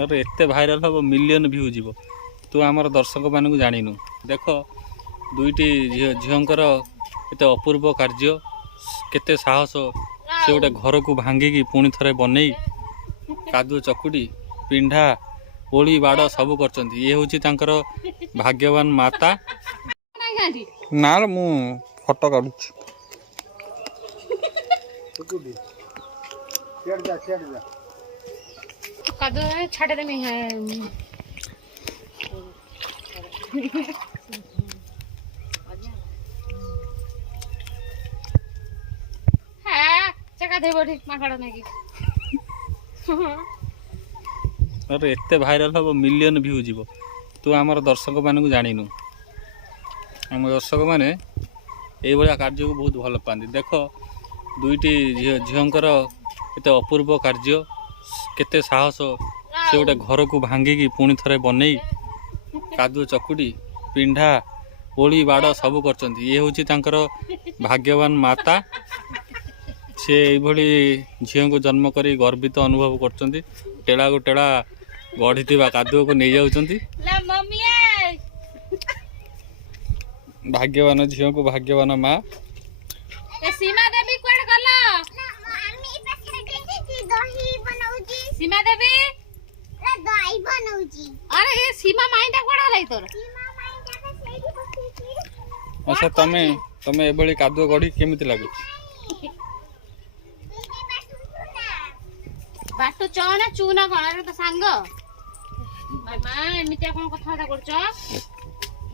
अरे एते भाइराल हम मिलियन व्यू जीव तू आमर दर्शक मानक जानिनु देख दुईटी झींकर एत अपूर्व कार्य केते साहस से गोटे घर को भांगिकी पुणी थे बनई कादुଅ चकुटी पिंढा ओली बाड़ सब कर ये हूँ भाग्यवान माता ना मु फोटो काढु छाड़ दे अरे एते भाइराल हम मिलियन व्यू जीव तू आमर दर्शक मानक जानिनु आम दर्शक माने ये कार्य को बहुत भल पाती देख दुईटी झींकर एत अपूर्व कार्य केते साहस से गोटे घर को भांगिकी पुणी थे बनई कादुଅ चकुटी पिंढा ओली बाड़ सब कर ये हूँ भाग्यवान माता से झील को जन्म करी गर्वित अनुभव कर टेला को टेला गढ़ी कादुଅ को नहीं जाऊँच भाग्यवान झील को भाग्यवान माँ सीमा देवी कोड गला सीमा देवी दही बनौजी अरे ये सीमा माइंडा कोड हलाई तोर अच्छा तमे तमे एबळी कादुଅ गढ़ी केमिति लागु बाटू चना चूना कोन तो सांग मामा एमितिया कोन कथा करछ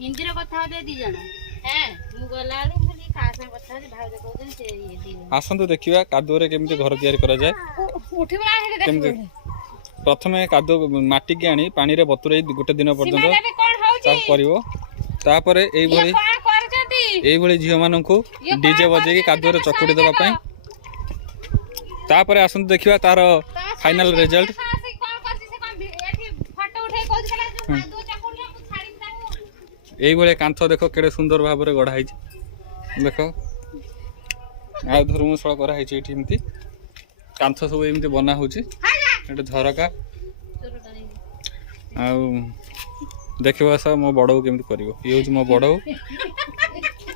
हिंदी रे कथा दे दी जण हैं मु गला रे खाली कासा कथा दे भाई दे कहउछन से ये दी आसंतु देखिबा कादुଅ रे केमिति घर तयारी करा जाय उठिबा हेले देखो प्रथमे कादुଅ माटी के आनी पानी रे बतुरई गोटे दिन पर्यंत साफ करिवो तापरे एई भली झील मान को डीजे बजे कादुଅ रे चकुड़ी देबा पई तापरे आसंतु देखिबा तार फाइनल रिजल्ट यही भाई कांथ देख केड़े सुंदर भाव में गढ़ाई देख आ धर्मशाला कराई एमती कांथ सब एमती बना हो झरका देखा सा मो बड़ केमती कर ये हूँ मो बड़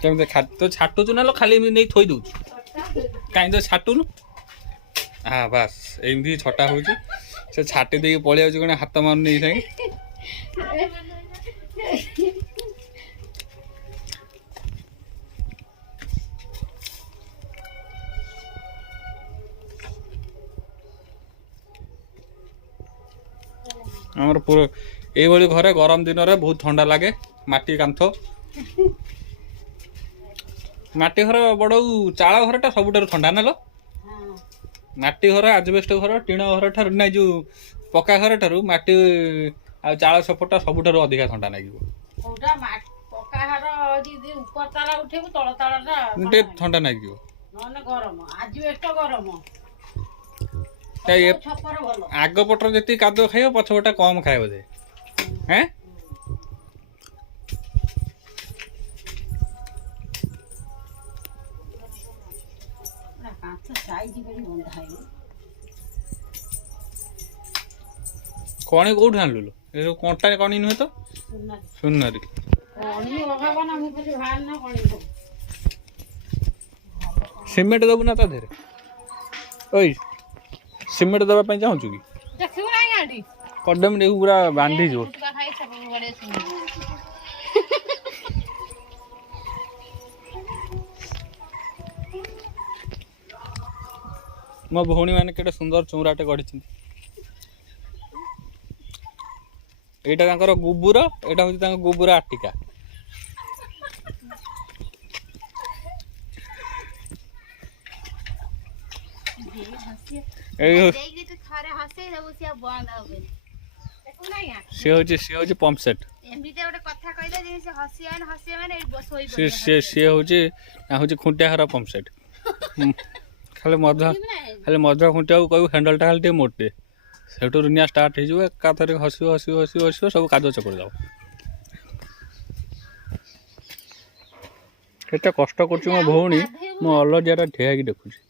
केमती तो छाटुचु ना खाली नहीं थोई दौ कहीं तो छाटुनु हाँ बास एमती छटा हो छाटी दे पलि आने हाथ मार नहीं आमर पूरा ये घरे गरम दिन रे बहुत ठंडा लगे माटी कांथ माटी घर बड़ चाल घर टा सब ठंडा ना लो माटी घर आजबेस्ट घर टीण घर ठार ना जो पक्का घर ठार माटी आ चाल सपोटा सब अधिका ठंडा लगे ठंडा लगे आग पटर जी कादुଅ खाइब पछपटा कम खाए बोधे हैं कणी कौट आनलु कंटा कणी नुहे तो सुनरी सीमेंट दबु ना देहरे ओई सीमेंट दबा चाहूँ कि कदम पूरा बांधी जो मो भौणी मैंने केटे सुंदर चौराटे गढ़ी यहाँ गोबर यहाँ हूँ गोबर आटिका सी हूँ पंप सेट सी हूँ खुंटिया घर पंप सेट खाली मध्य खुंटिया कहू हैंडलटा खाली मोटे सेठू निया स्टार्ट हो एकाथरे हसब हसब हसब हसब सब कादुଅ चकुड़ी दब केते कष्ट कर मो भौणी मो अलजिया ठिया देखुची।